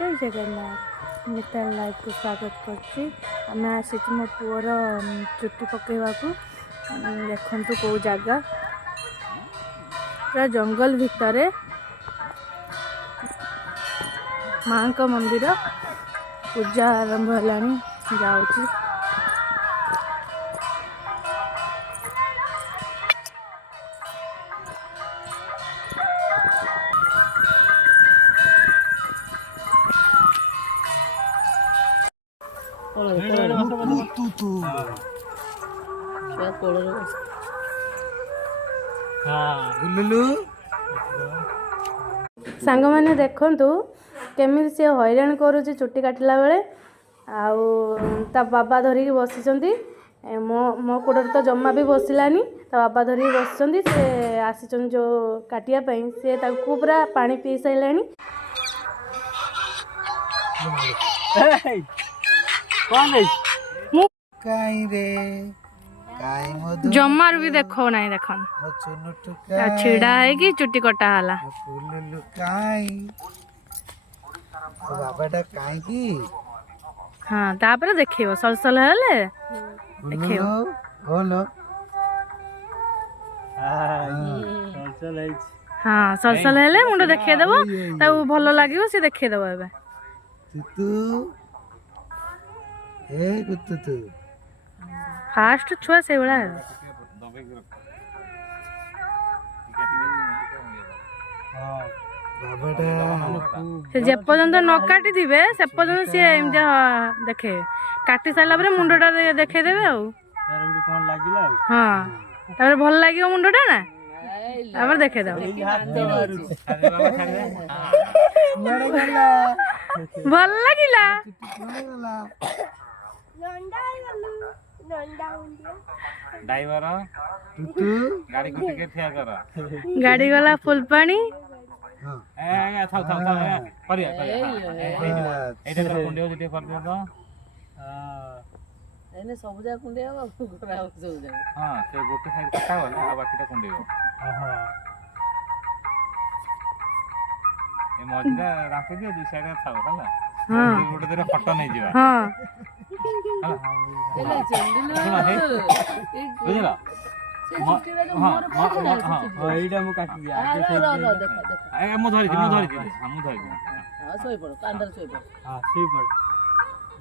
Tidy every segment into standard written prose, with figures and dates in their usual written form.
जय जगन्नाथ मिताल लाइफ को स्वागत करछि। आम आसी मो पुअर चुट्टी पकेवा को देखु कौ जगह पूरा जंगल भितर माँ का मंदिर पूजा आरंभ है जाऊँ सांग मैंने देखंतु केमी सी हैरान करुच्ची चुट्टी काटिला बेले ता बाबा धरिकी बसिचंती मो मो कोडर तो जम्मा भी बसिलानी ता बाबा धरिकी बसिचंती से आसिचन जो काटिया पई से ताकू पूरा पानी पी साइलानी। कौन है मु काई रे काई मधु जम्मार भी देखो नहीं देखन छिड़ा है कि चुट्टी कटा हला फुलुलु काई बाबाटा काई की हाँ तापर देखियो सलसल हेले देखियो बोलो हाँ सलसल हेले मुंड देखिए देबो ताऊ भलो लागियो से देखिए देबो एबे तू ए कुत्तू तू फास्ट छुआ से बड़ा से जे पर्यंत न काटी थिबे से पर्यंत से एमजा देखे काटी साइला परे मुंडटा देखे देबे आ कौन लागिला हां तापर भल लागियो मुंडटा ना तापर देखे देबो भल लागिला ड्राइवर गाड़ी को टिकट थिया कर गाड़ी वाला फुल पानी ए था परिया एटा तो कुंडे जेते कर दे तो एने सब जा कुंडे अब गोरा सब जा हां से गोटे साइड कटा हो ना बाकीटा कुंडे हो हां ए मजदा राखे दे दु साइड था होला हां गोटे तेरे फोटो नहीं जीवा हां एले चंदिलो बुझला हां एटा मु काटी दिया आगे से ए मु धरि हम धरि हां सोई पड़ कांदर सोई पड़ हां सोई पड़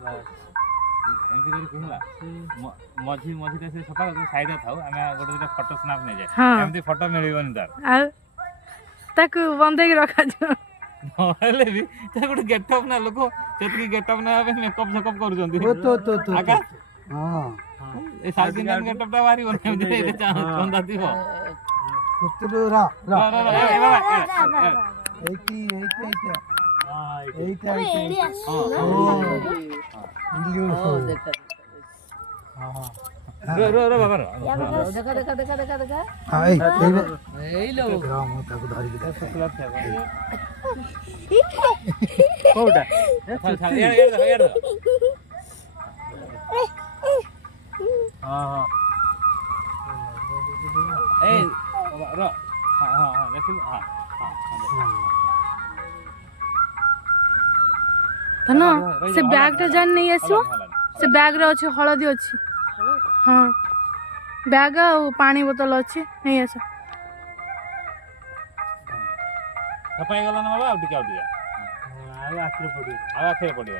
बस एमती करी कहला मझी मझी से सफा साइड थाउ आमे गोटे दिटा फोटो स्नैप नै जाय एमती फोटो मिलिबनी तार आ ताकू बंद के रखा जो नहले भी ता गोटे गेटअप ना लोक सेतकी गेटअप ना आबे मेकअप सकअप करू जंती तो आका हां ए साउथ इंडियन गेटअप ता बारी बने एमती ए चंदा दिबो कुत्तू रा ए बाबा एकी हां एटा ओ देखा रो बाबा देखा हां ए लो ग्राम ताको धरि के शुक्ला थे कोडा चल यार हां ए रो हां देखिल हां तनो से बैग टा जान नहीं आसो से बैग रे अछि हळदी अछि हाँ बैग और पानी बोतल अच्छी नहीं आस सफाई गला ना बाबा आ टिका आ आखिर पड़ियो